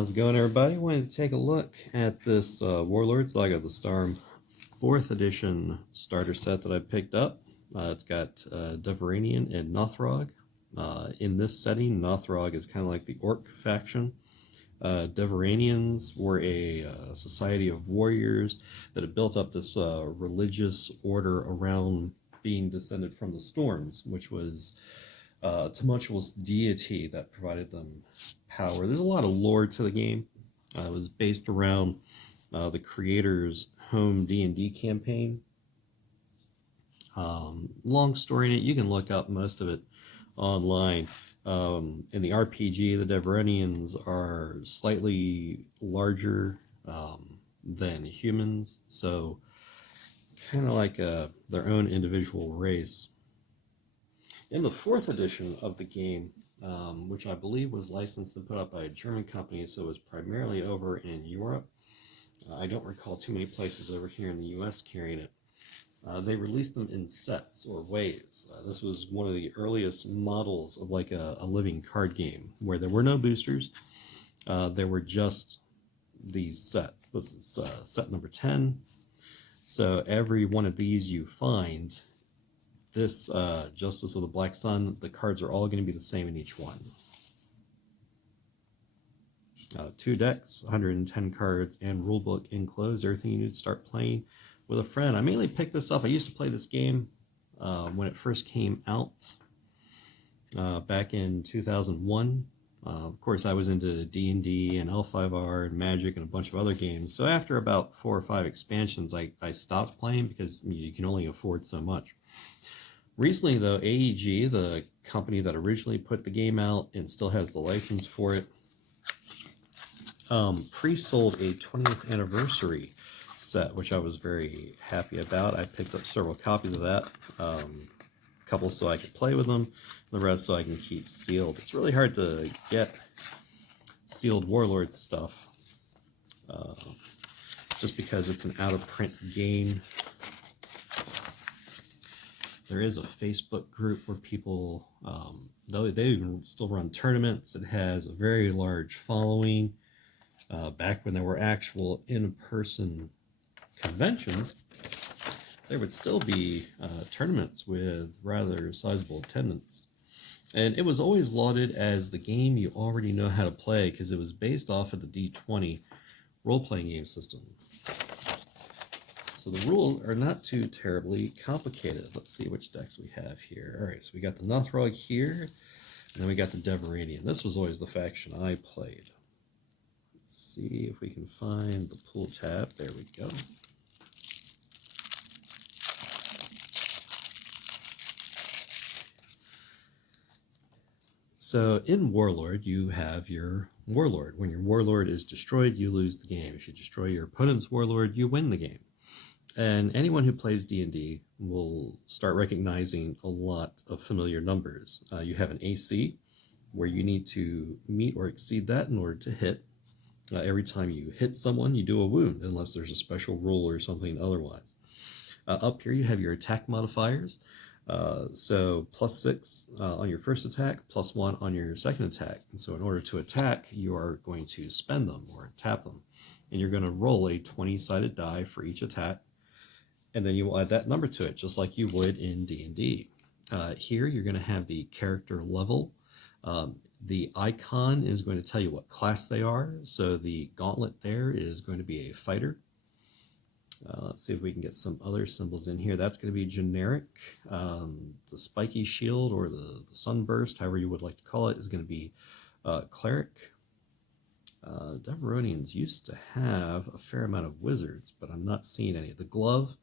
How's it going, everybody? I wanted to take a look at this Warlord Saga of the Storm 4th edition starter set that I picked up. It's got Deveranian and Nothrog. In this setting, Nothrog is kind of like the Orc faction. Deveranians were a society of warriors that had built up this religious order around being descended from the Storms, which was a tumultuous deity that provided them power. There's a lot of lore to the game. It was based around the creator's home D&D campaign. Long story in it. You can look up most of it online. In the RPG, the Deveranians are slightly larger than humans, so kind of like their own individual race. In the 4th edition of the game, which I believe was licensed and put up by a German company, so it was primarily over in Europe. I don't recall too many places over here in the US carrying it. They released them in sets or waves. This was one of the earliest models of like a living card game where there were no boosters. There were just these sets. This is set number 10. So every one of these you find, this Justice of the Black Sun, the cards are all going to be the same in each one. 2 decks, 110 cards, and rulebook enclosed. Everything you need to start playing with a friend. I mainly picked this up. I used to play this game when it first came out back in 2001. Of course, I was into D&D and L5R and Magic and a bunch of other games. So after about 4 or 5 expansions, I stopped playing because you can only afford so much. Recently, though, AEG, the company that originally put the game out and still has the license for it, pre-sold a 20th anniversary set, which I was very happy about. I picked up several copies of that, a couple so I could play with them, the rest so I can keep sealed. It's really hard to get sealed Warlord stuff, just because it's an out-of-print game. There is a Facebook group where people, they even still run tournaments. It has a very large following. Back when there were actual in-person conventions, there would still be tournaments with rather sizable attendance. And it was always lauded as the game you already know how to play because it was based off of the D20 role-playing game system. So the rules are not too terribly complicated. Let's see which decks we have here. All right, so we got the Nothrog here, and then we got the Deveranian. This was always the faction I played. Let's see if we can find the pool tab. There we go. So in Warlord, you have your Warlord. When your Warlord is destroyed, you lose the game. If you destroy your opponent's Warlord, you win the game. And anyone who plays D&D will start recognizing a lot of familiar numbers. You have an AC, where you need to meet or exceed that in order to hit. Every time you hit someone, you do a wound, unless there's a special rule or something otherwise. Up here, you have your attack modifiers. So +6 on your first attack, +1 on your second attack. And so in order to attack, you are going to spend them or tap them. And you're going to roll a 20-sided die for each attack. And then you will add that number to it, just like you would in D&D. Here, you're going to have the character level. The icon is going to tell you what class they are. So the gauntlet there is going to be a fighter. Let's see if we can get some other symbols in here. That's going to be generic. The spiky shield or the sunburst, however you would like to call it, is going to be cleric. Deveranians used to have a fair amount of wizards, but I'm not seeing any. The glove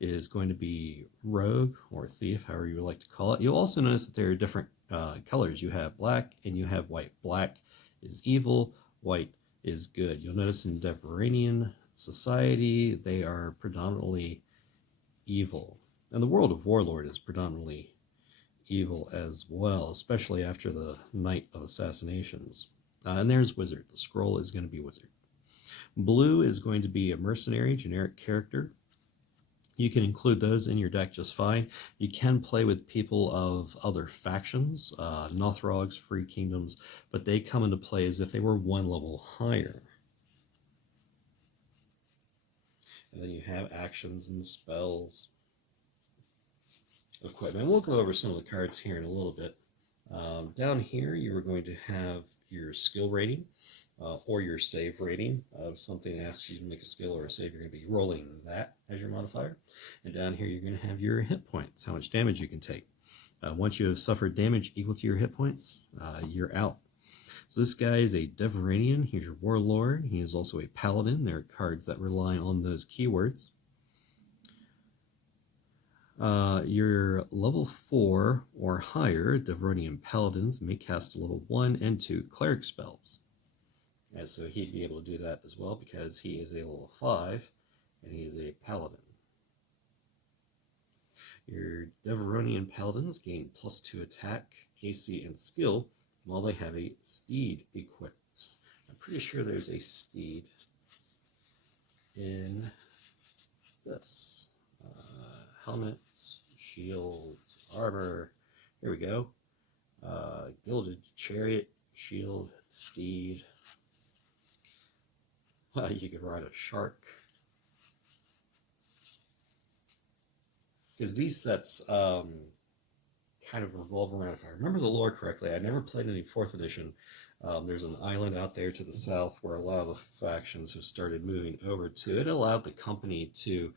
is going to be rogue or thief, however you would like to call it. You'll also notice that there are different colors. You have black and you have white. Black is evil, white is good. You'll notice in Deveranian society, they are predominantly evil. And the world of Warlord is predominantly evil as well, especially after the Night of Assassinations. And there's Wizard. The scroll is going to be Wizard. Blue is going to be a mercenary, generic character. You can include those in your deck just fine. You can play with people of other factions, Nothrogs, Free Kingdoms, but they come into play as if they were one level higher. And then you have actions and spells, equipment. We'll go over some of the cards here in a little bit. Down here, you are going to have your skill rating or your save rating. If something asks you to make a skill or a save, you're going to be rolling that as your modifier. And down here, you're going to have your hit points, how much damage you can take. Once you have suffered damage equal to your hit points, you're out. So this guy is a Deveranian. He's your Warlord. He is also a Paladin. There are cards that rely on those keywords. Your level 4 or higher Deveranian Paladins may cast level 1 and 2 cleric spells. And so he'd be able to do that as well because he is a level 5 and he is a Paladin. Your Deveranian Paladins gain +2 attack, AC, and skill while they have a steed equipped. I'm pretty sure there's a steed in this. Helmets, shields, armor. Here we go. Gilded chariot, shield, steed. You could ride a shark. Because these sets kind of revolve around, if I remember the lore correctly, I never played any 4th edition. There's an island out there to the south where a lot of the factions have started moving over to. It allowed the company to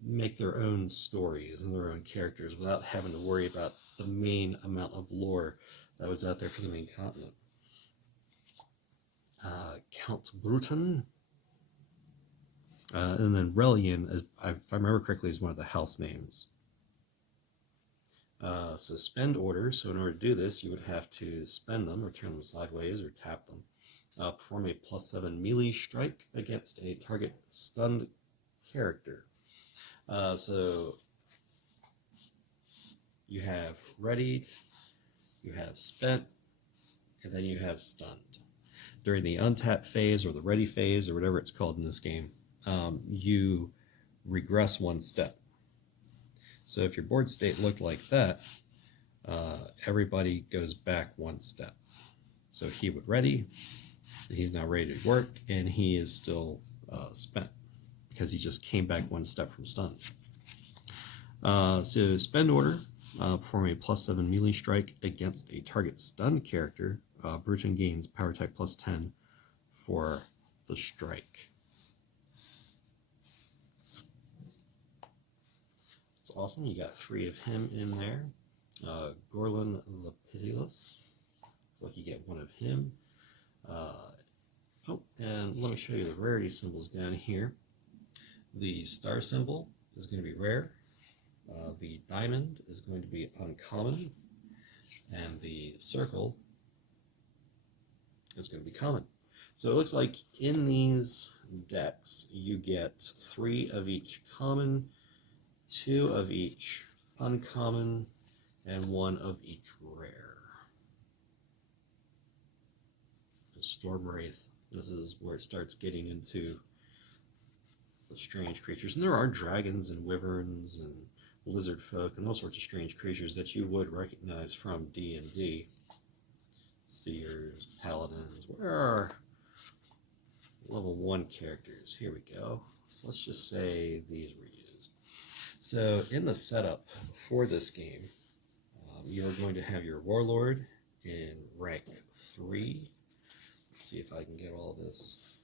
make their own stories and their own characters without having to worry about the main amount of lore that was out there for the main continent. Count Bruton, and then Relian, if I remember correctly, is one of the house names. Suspend Orders. So in order to do this, you would have to spend them, or turn them sideways, or tap them. Perform a +7 melee strike against a target stunned character. So you have readied, you have spent, and then you have stunned. During the untap phase or the ready phase or whatever it's called in this game, you regress 1 step. So if your board state looked like that, everybody goes back 1 step. So he would ready, he's now ready to work, and he is still spent, because he just came back 1 step from stun. So spend order, perform a +7 melee strike against a target stunned character. Bruton gains power attack +10 for the strike. It's awesome. You got 3 of him in there. Gorlin the Pitiless. Looks like you get 1 of him. And let me show you the rarity symbols down here. The star symbol is going to be rare. The diamond is going to be uncommon. And the circle is going to be common. So it looks like in these decks, you get 3 of each common, 2 of each uncommon, and 1 of each rare. The Storm Wraith. This is where it starts getting into the strange creatures. And there are dragons and wyverns and lizard folk and all sorts of strange creatures that you would recognize from D&D. Seers, paladins. Where are level 1 characters? Here we go. So let's just say these were used. So in the setup for this game, you're going to have your Warlord in rank 3. Let's see if I can get all this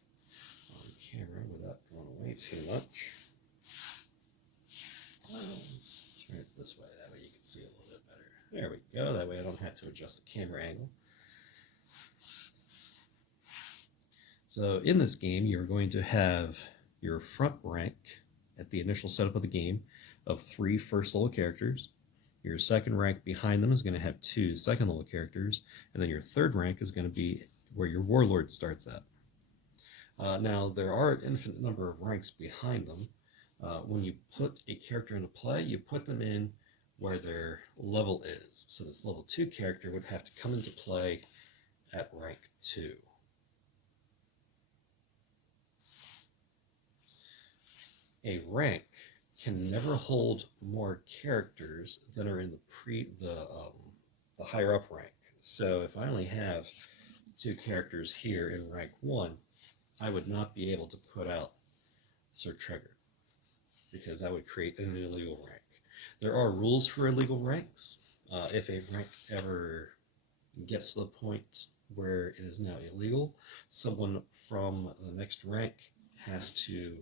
on camera without going away too much. Let's turn it this way, that way you can see a little bit better. There we go, that way I don't have to adjust the camera angle. So in this game, you're going to have your front rank at the initial setup of the game of 3 first level characters. Your second rank behind them is going to have 2 second level characters, and then your third rank is going to be where your Warlord starts at. Now, there are an infinite number of ranks behind them. When you put a character into play, you put them in where their level is. So this level 2 character would have to come into play at rank 2. A rank can never hold more characters than are in the higher up rank. So if I only have 2 characters here in rank 1, I would not be able to put out Sir Trigger, because that would create an illegal rank. There are rules for illegal ranks. If a rank ever gets to the point where it is now illegal, someone from the next rank has to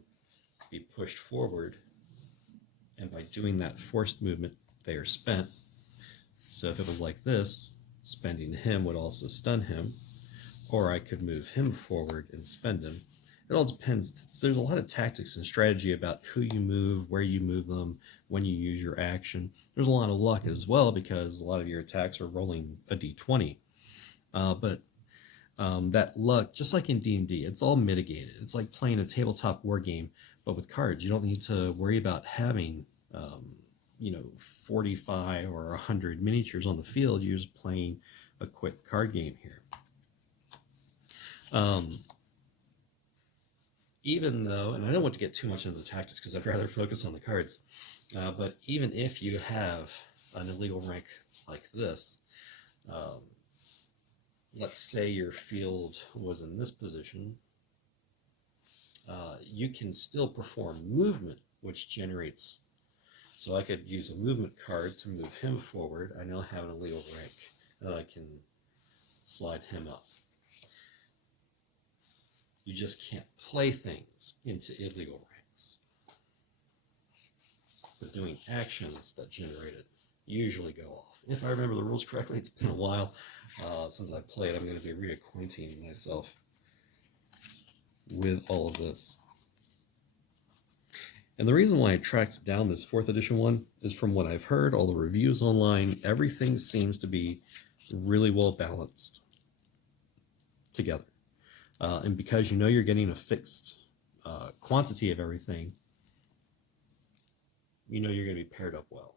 be pushed forward, and by doing that forced movement, they are spent. So if it was like this, spending him would also stun him, or I could move him forward and spend him. It all depends. There's a lot of tactics and strategy about who you move, where you move them, when you use your action. There's a lot of luck as well, because a lot of your attacks are rolling a d20. But that luck, just like in D&D, it's all mitigated. It's like playing a tabletop war game, but with cards. You don't need to worry about having 45 or 100 miniatures on the field. You're just playing a quick card game here. Even though, and I don't want to get too much into the tactics because I'd rather focus on the cards, but even if you have an illegal rank like this, let's say your field was in this position, you can still perform movement, which generates, so I could use a movement card to move him forward. I now have an illegal rank that I can slide him up. You just can't play things into illegal ranks. But doing actions that generate it usually go off. If I remember the rules correctly, it's been a while since I played. I'm going to be reacquainting myself with all of this. And the reason why I tracked down this 4th edition one is from what I've heard, all the reviews online, everything seems to be really well balanced together. And because you know you're getting a fixed quantity of everything, you know you're going to be paired up well.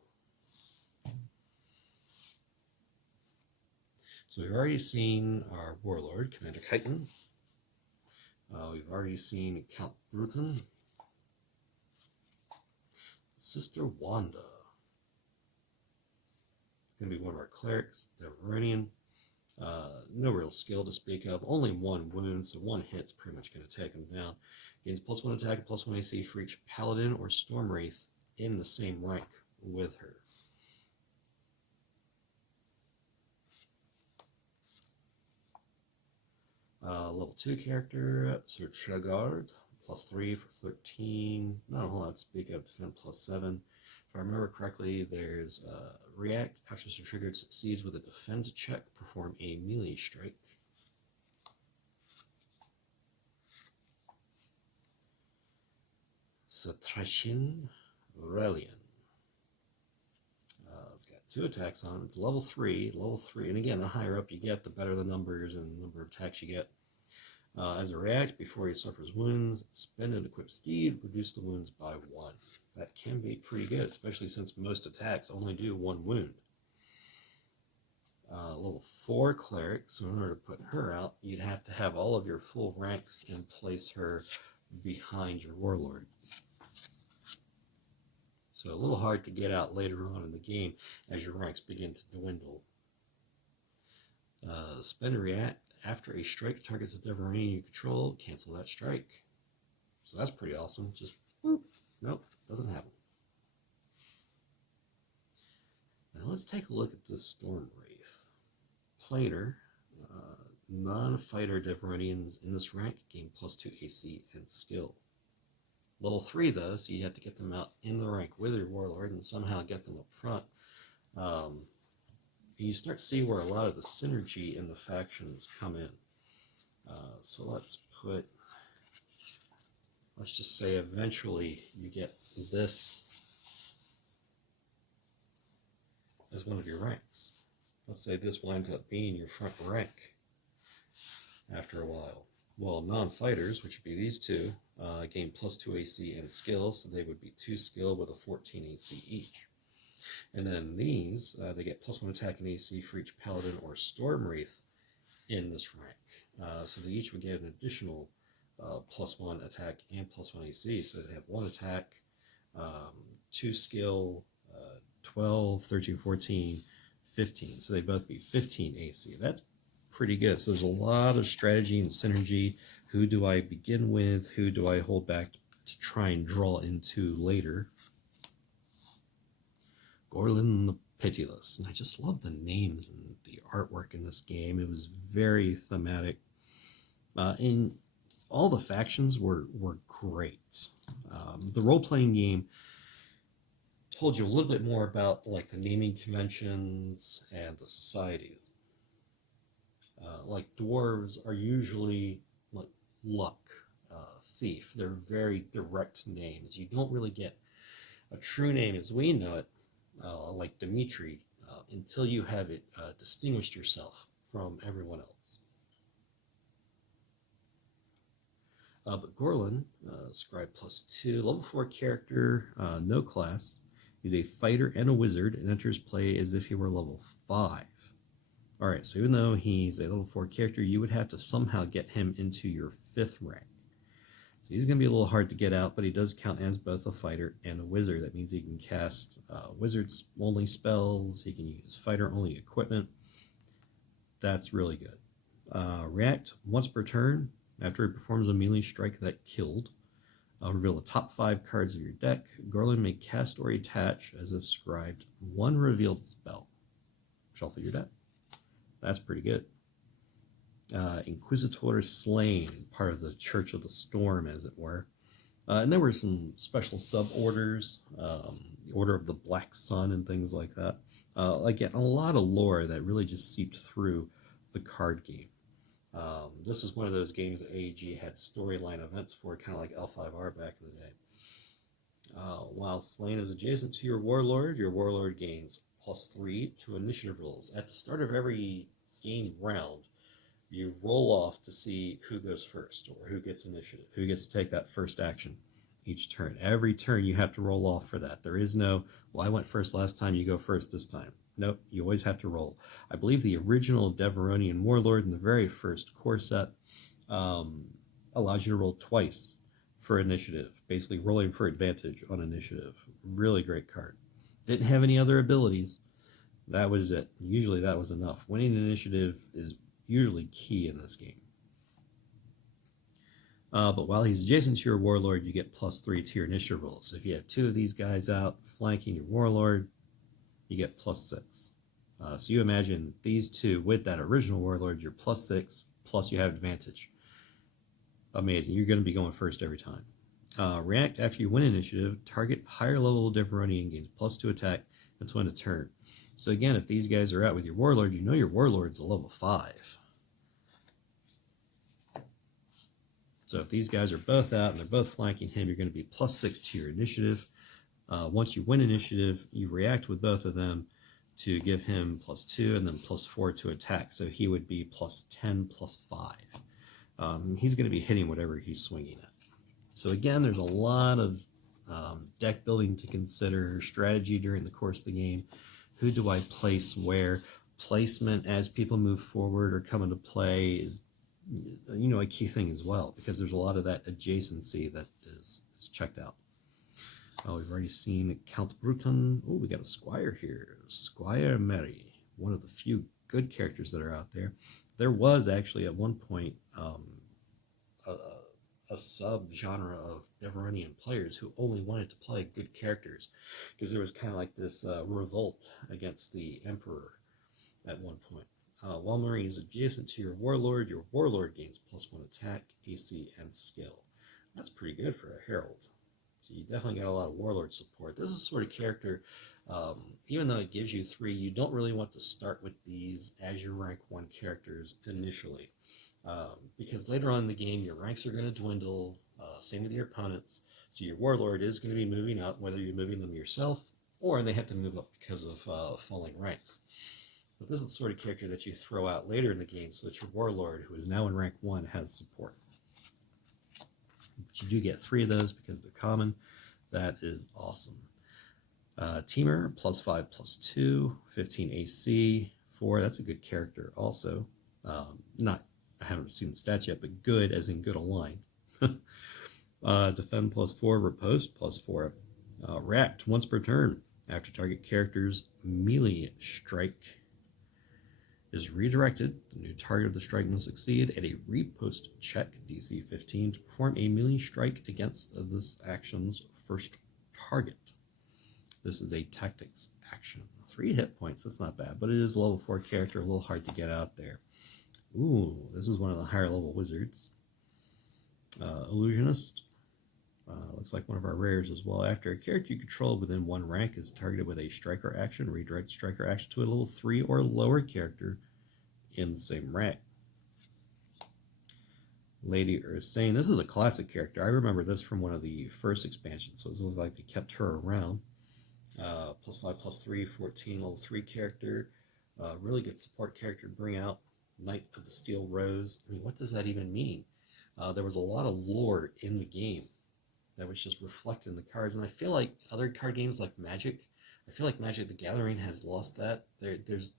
So we've already seen our Warlord, Commander Chiton. We've already seen Count Bruton. Sister Wanda. It's going to be one of our clerics, Deveronian. No real skill to speak of, only 1 wound, so 1 hit's pretty much going to take him down. Gains +1 attack and +1 AC for each paladin or storm wraith in the same rank with her. Level 2 character, Sir Trigard, +3 for 13. Not a whole lot to speak of, defend +7. If I remember correctly, there's react after Sir Trigard succeeds with a defend check, perform a melee strike. Satrashin Relian. It's got 2 attacks on it. It's level 3, and again, the higher up you get, the better the numbers and the number of attacks you get. As a react, before he suffers wounds, spend an equipped steed, reduce the wounds by 1. That can be pretty good, especially since most attacks only do 1 wound. Level 4 cleric, so in order to put her out, you'd have to have all of your full ranks and place her behind your warlord. So a little hard to get out later on in the game as your ranks begin to dwindle. Spend a react. After a strike targets a Deveronian you control, cancel that strike. So that's pretty awesome. Just, boop. Nope, doesn't happen. Now let's take a look at this Storm Wraith. Planar, non-fighter Deveronians in this rank gain +2 AC and skill. Level 3 though, so you have to get them out in the rank with your Warlord and somehow get them up front. You start to see where a lot of the synergy in the factions come in. So let's just say eventually you get this as one of your ranks. Let's say this winds up being your front rank after a while. Well, non-fighters, which would be these 2, gain +2 AC and skill, so they would be 2 skill with a 14 AC each. And then these, they get +1 attack and AC for each paladin or storm wraith in this rank. So they each would get an additional +1 attack and +1 AC, so they have 1 attack, 2 skill, 12, 13, 14, 15. So they both be 15 AC. That's pretty good. So there's a lot of strategy and synergy. Who do I begin with? Who do I hold back to try and draw into later? Gorlin the Pitiless. And I just love the names and the artwork in this game. It was very thematic. And all the factions were great. The role-playing game told you a little bit more about like the naming conventions and the societies. Like dwarves are usually like luck, thief. They're very direct names. You don't really get a true name as we know it, like Dimitri, until you have it distinguished yourself from everyone else. But Gorlin, Scribe +2, level 4 character, no class. He's a fighter and a wizard and enters play as if he were level 5. Alright, so even though he's a level 4 character, you would have to somehow get him into your 5th rank. So he's going to be a little hard to get out, but he does count as both a fighter and a wizard. That means he can cast wizards-only spells, he can use fighter-only equipment. That's really good. React once per turn. After he performs a melee strike that killed, reveal the top 5 cards of your deck. Gorlin may cast or attach, as if scribed, 1 revealed spell. Shuffle your deck. That's pretty good. Inquisitor Slain, part of the Church of the Storm, as it were. And there were some special sub-orders, the Order of the Black Sun and things like that. Again, a lot of lore that really just seeped through the card game. This is one of those games that AEG had storyline events for, kind of like L5R back in the day. While Slain is adjacent to your Warlord gains +3 to initiative rolls. At the start of every game round, you roll off to see who goes first, or who gets initiative, who gets to take that first action each turn. Every turn you have to roll off for that. There is no, well, I went first last time, you go first this time. Nope, you always have to roll. I believe the original Deveronian Warlord in the very first core set allows you to roll twice for initiative, basically rolling for advantage on initiative. Really great card. Didn't have any other abilities. That was it. Usually that was enough. Winning initiative is usually key in this game. But while he's adjacent to your Warlord, you get +3 to your initiative rolls. So if you have 2 of these guys out flanking your Warlord, you get +6. So you imagine these 2 with that original Warlord, you're +6, plus you have advantage. Amazing. You're going to be going first every time. React after you win initiative, target higher level Deveronian gains +2 attack until end of turn. So again, if these guys are out with your Warlord, you know your Warlord's a level 5. So if these guys are both out and they're both flanking him, you're going to be +6 to your initiative. Once you win initiative, you react with both of them to give him +2 and then +4 to attack. So he would be +10, +5. He's going to be hitting whatever he's swinging at. So again, there's a lot of deck building to consider, strategy during the course of the game. Who do I place where? Placement as people move forward or come into play is, you know, a key thing as well, because there's a lot of that adjacency that is checked out. We've already seen Count Bruton. Oh, we got a Squire here. Squire Mary, one of the few good characters that are out there. There was actually at one point a sub-genre of Deveronian players who only wanted to play good characters, because there was kind of like this revolt against the Emperor at one point. While Marie is adjacent to your Warlord gains +1 attack, AC, and skill. That's pretty good for a Herald. So you definitely got a lot of Warlord support. This is the sort of character, even though it gives you 3, you don't really want to start with these as your rank 1 characters initially. Because later on in the game, your ranks are going to dwindle, same with your opponents. So your Warlord is going to be moving up, whether you're moving them yourself or they have to move up because of falling ranks. But this is the sort of character that you throw out later in the game so that your Warlord, who is now in rank 1, has support. But you do get 3 of those because they're common. That is awesome. Teamer, +5/+2, 15 AC, 4. That's a good character also. I haven't seen the stats yet, but good as in good align. Defend +4, riposte +4. React once per turn. After target character's melee strike is redirected, the new target of the strike must succeed at a riposte check DC 15 to perform a melee strike against this action's first target. This is a tactics action. 3 hit points, that's not bad, but it is a level 4 character, a little hard to get out there. Ooh, this is one of the higher level wizards. Illusionist. Looks like one of our rares as well. After a character you control within 1 rank is targeted with a striker action, redirect striker action to a level 3 or lower character in the same rank. Lady Ursane. This is a classic character. I remember this from one of the first expansions, so it looks like they kept her around. +5/+3, 14, level 3 character. Really good support character to bring out. Knight of the Steel Rose. I mean, what does that even mean? There was a lot of lore in the game that was just reflected in the cards, and I feel like other card games like Magic, I feel like Magic the Gathering has lost that. There's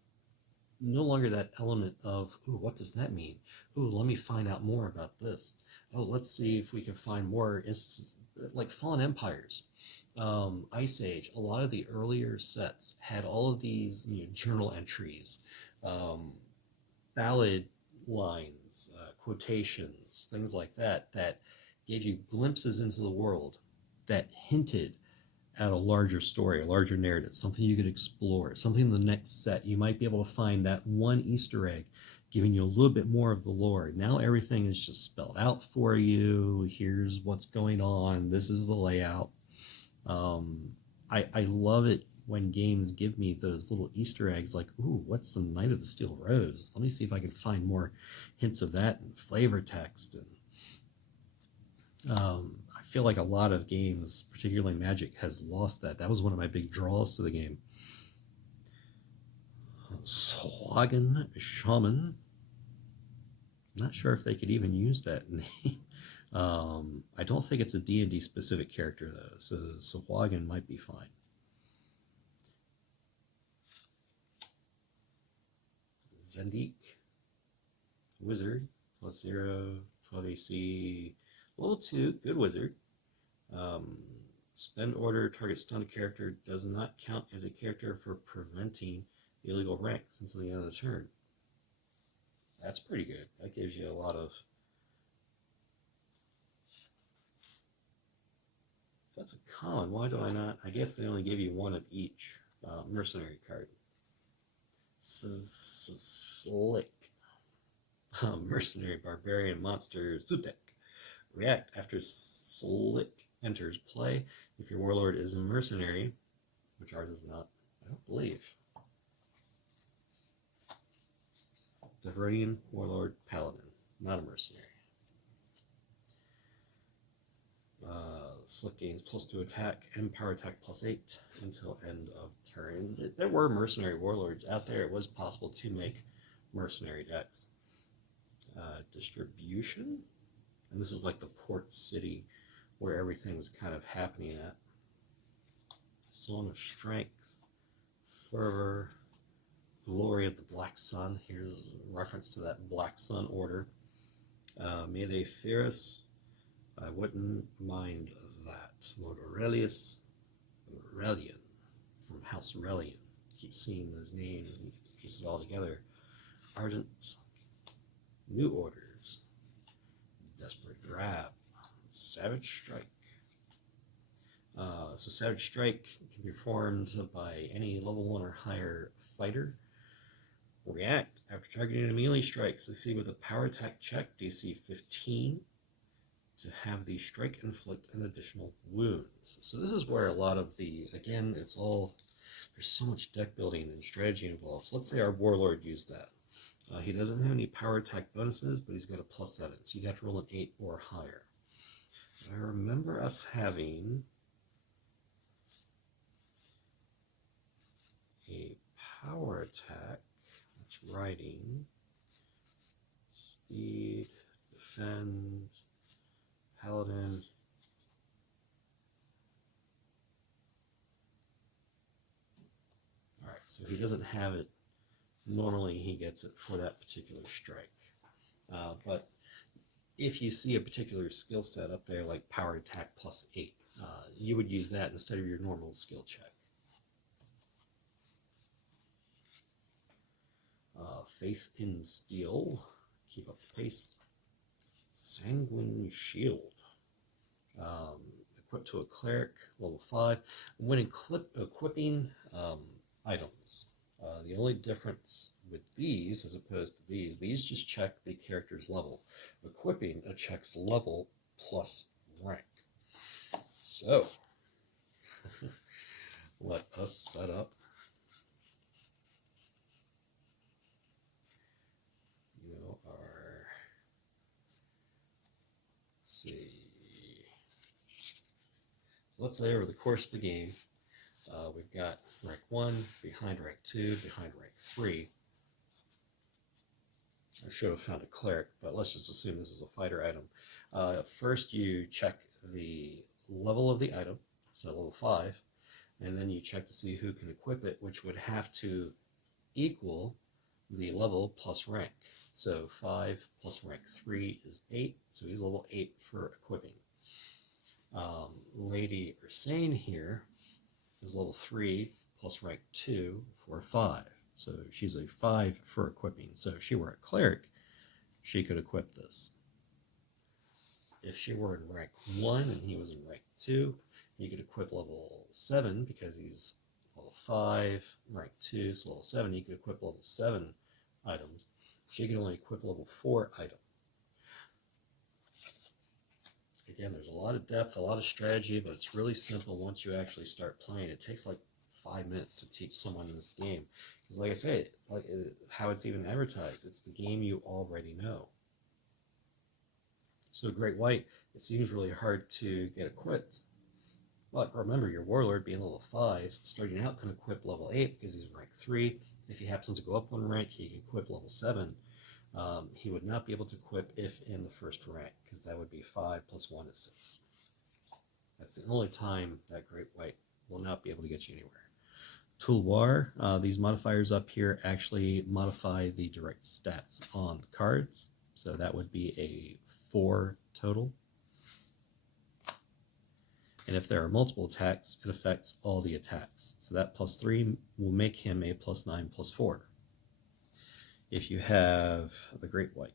no longer that element of, ooh, what does that mean? Ooh, let me find out more about this. Oh, let's see if we can find more instances, like Fallen Empires, Ice Age. A lot of the earlier sets had all of these, journal entries, ballad lines, quotations, things like that, that gave you glimpses into the world that hinted at a larger story, a larger narrative, something you could explore, something in the next set. You might be able to find that one Easter egg, giving you a little bit more of the lore. Now everything is just spelled out for you. Here's what's going on. This is the layout. I love it when games give me those little Easter eggs like, ooh, what's the Knight of the Steel Rose? Let me see if I can find more hints of that in flavor text. And I feel like a lot of games, particularly Magic, has lost that. That was one of my big draws to the game. Swagan Shaman. Not sure if they could even use that name. I don't think it's a D&D specific character though, so Swagan might be fine. Zendik Wizard, +0, 12 AC, level 2, good wizard. Spend order, target stunned character does not count as a character for preventing illegal ranks until the end of the turn. That's pretty good. That gives you a lot of... That's a common. Why do I not? I guess they only give you one of each. Mercenary card. Slick. Mercenary Barbarian Monster Sutek. React after Slick enters play. If your Warlord is a mercenary, which ours is not, I don't believe. Devrodian Warlord Paladin, not a mercenary. Slick gains +2 attack and power attack +8 until end of turn. There were mercenary warlords out there. It was possible to make mercenary decks. Distribution, and this is like the port city where everything was kind of happening at. Song of Strength, Fervor, Glory of the Black Sun. Here's a reference to that Black Sun order. Mayday Ferris, I wouldn't mind that. Lord Aurelius, Aurelian, from House Aurelian. Keep seeing those names and piece it all together. Ardent, New Orders, Desperate Grab, Savage Strike. So Savage Strike can be performed by any level 1 or higher fighter. React after targeting a melee strike, succeed with a power attack check, DC 15, to have the strike inflict an additional wounds. So this is where a lot of the, again, it's all, there's so much deck building and strategy involved. So let's say our Warlord used that. He doesn't have any power attack bonuses, but he's got a +7, so you'd have to roll an 8 or higher. I remember us having a power attack, that's riding, speed, defend, paladin. Alright, so he doesn't have it. Normally he gets it for that particular strike. But if you see a particular skill set up there like power attack +8, you would use that instead of your normal skill check. Faith in Steel, keep up the pace. Sanguine Shield, equipped to a cleric, level 5. When equipping items, the only difference with these as opposed to these just check the character's level. Equipping checks level plus rank. So, let us set up. So let's say over the course of the game, we've got rank 1 behind rank 2, behind rank 3. I should have found a cleric, but let's just assume this is a fighter item. First you check the level of the item, so level 5, and then you check to see who can equip it, which would have to equal the level plus rank. So 5 plus rank 3 is 8, so he's level 8 for equipping. Lady Ursane here is level 3 plus rank 2 for 5. So she's a 5 for equipping. So if she were a cleric, she could equip this. If she were in rank 1 and he was in rank 2, he could equip level 7 because he's level 5, rank 2, so level 7, he could equip level 7 items. She could only equip level 4 items. Again, there's a lot of depth, a lot of strategy, but it's really simple once you actually start playing. It takes like 5 minutes to teach someone in this game. Because like I said, like how it's even advertised, it's the game you already know. So Great White, it seems really hard to get equipped. But remember, your Warlord being level 5, starting out can equip level 8 because he's rank 3. If he happens to go up one rank, he can equip level 7. He would not be able to equip if in the first rank, because that would be 5 plus 1 is 6. That's the only time that Great White will not be able to get you anywhere. Toolbar, these modifiers up here actually modify the direct stats on the cards. So that would be a 4 total. And if there are multiple attacks, it affects all the attacks. So that plus 3 will make him a plus 9 plus 4. If you have the Great White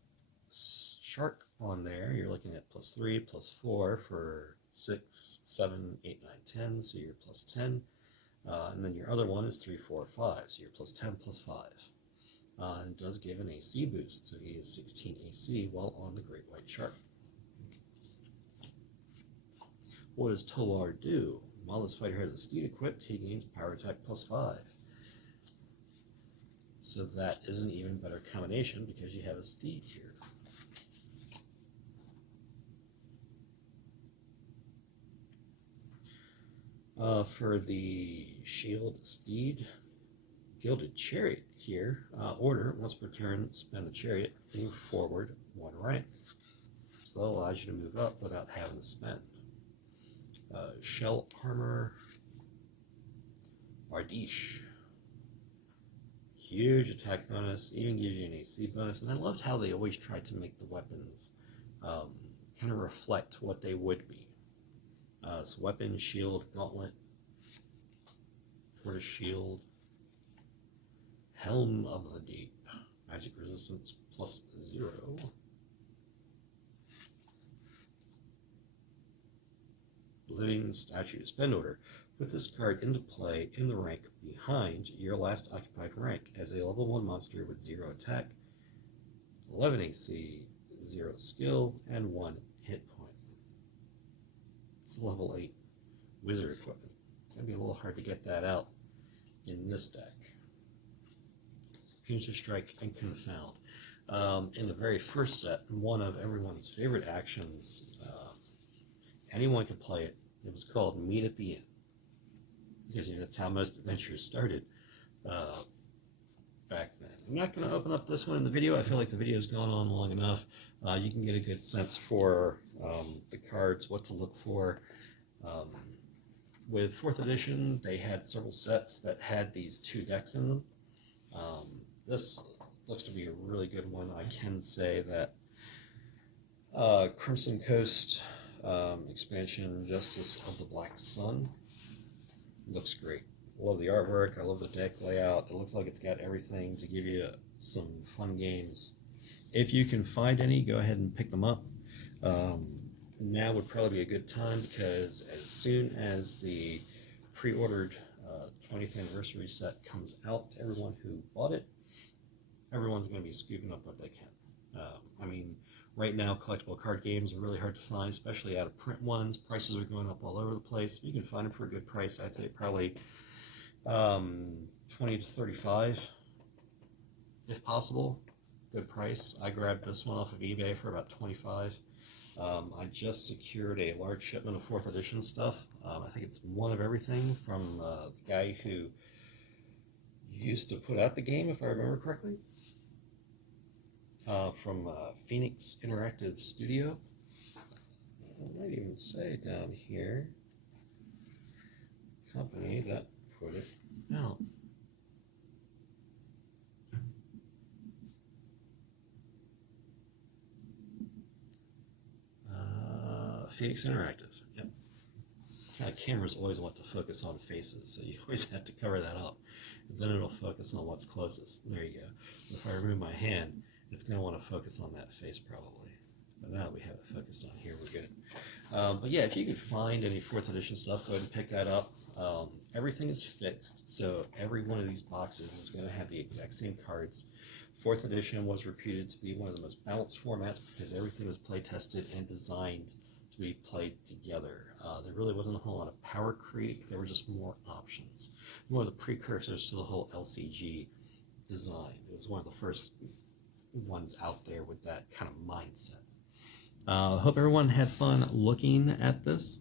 Shark on there, you're looking at plus 3 plus 4 for 6, 7, 8, 9, 10, so you're plus 10. And then your other one is 3, 4, 5, so you're plus 10 plus 5. And it does give an AC boost, so he is 16 AC while on the Great White Shark. What does Tolar do? While this fighter has a steed equipped, he gains power attack plus 5. So that is an even better combination because you have a steed here. For the shield steed, Gilded Chariot here, order, once per turn, spend the chariot, move forward 1 rank. So that allows you to move up without having to spend. Shell Armor, Ardish. Huge attack bonus, even gives you an AC bonus, and I loved how they always tried to make the weapons kind of reflect what they would be. So weapon, shield, gauntlet, tortoise shield, helm of the deep, magic resistance plus 0. Living statue, spend order. Put this card into play in the rank behind your last occupied rank as a level 1 monster with 0 attack, 11 AC, 0 skill, and 1 hit point. It's a level 8 wizard equipment. It's going to be a little hard to get that out in this deck. Punitive Strike and Confound. In the very first set, one of everyone's favorite actions, anyone could play it. It was called Meet at the End. Because that's how most adventures started back then. I'm not going to open up this one in the video. I feel like the video's gone on long enough. You can get a good sense for the cards, what to look for. With 4th edition, they had several sets that had these 2 decks in them. This looks to be a really good one. I can say that Crimson Coast expansion, Justice of the Black Sun. Looks great. I love the artwork. I love the deck layout. It looks like it's got everything to give you some fun games. If you can find any, go ahead and pick them up. Now would probably be a good time, because as soon as the pre-ordered 20th anniversary set comes out to everyone who bought it, everyone's going to be scooping up what they can. I mean, right now, collectible card games are really hard to find, especially out of print ones. Prices are going up all over the place. If you can find them for a good price, I'd say probably 20 to 35, if possible. Good price. I grabbed this one off of eBay for about 25. I just secured a large shipment of 4th edition stuff. I think it's one of everything from the guy who used to put out the game, if I remember correctly. From Phoenix Interactive Studio. I might even say down here, company that put it out. Phoenix Interactive, yep. Cameras always want to focus on faces, so you always have to cover that up. And then it'll focus on what's closest. There you go. If I remove my hand, it's going to want to focus on that face probably. But now that we have it focused on here, we're good. But yeah, if you can find any 4th edition stuff, go ahead and pick that up. Everything is fixed, so every one of these boxes is going to have the exact same cards. 4th edition was reputed to be one of the most balanced formats because everything was play tested and designed to be played together. There really wasn't a whole lot of power creep. There were just more options. One of the precursors to the whole LCG design. It was one of the first ones out there with that kind of mindset. Hope everyone had fun looking at this.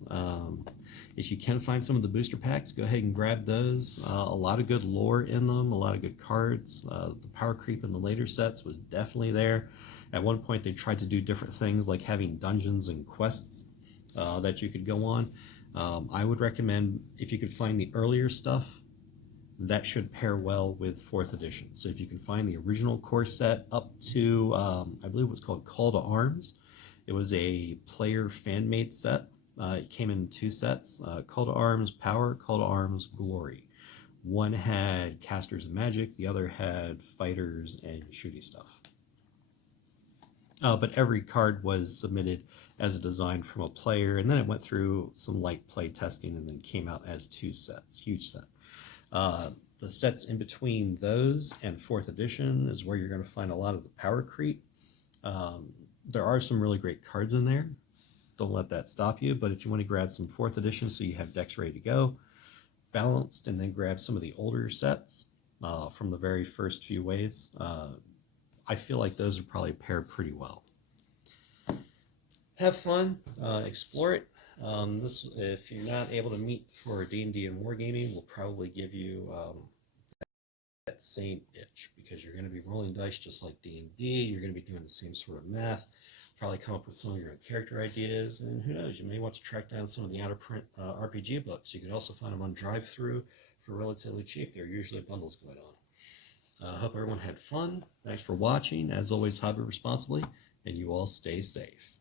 If you can find some of the booster packs, go ahead and grab those. A lot of good lore in them, a lot of good cards. The power creep in the later sets was definitely there. At one point they tried to do different things like having dungeons and quests that you could go on. I would recommend, if you could find the earlier stuff, that should pair well with 4th edition. So if you can find the original core set up to, I believe it was called Call to Arms. It was a player fan-made set. It came in 2 sets, Call to Arms Power, Call to Arms Glory. One had casters and magic, the other had fighters and shooty stuff. But every card was submitted as a design from a player, and then it went through some light play testing and then came out as 2 sets, huge set. The sets in between those and 4th edition is where you're going to find a lot of the power creep. There are some really great cards in there. Don't let that stop you, but if you want to grab some 4th edition so you have decks ready to go, balanced, and then grab some of the older sets from the very first few waves, I feel like those are probably paired pretty well. Have fun, explore it. This, if you're not able to meet for D&D and Wargaming, will probably give you that same itch, because you're going to be rolling dice just like D&D. You're going to be doing the same sort of math, probably come up with some of your own character ideas, and who knows, you may want to track down some of the out-of-print RPG books. You can also find them on drive-thru for relatively cheap. There are usually bundles going on. I hope everyone had fun. Thanks for watching. As always, hobby responsibly, and you all stay safe.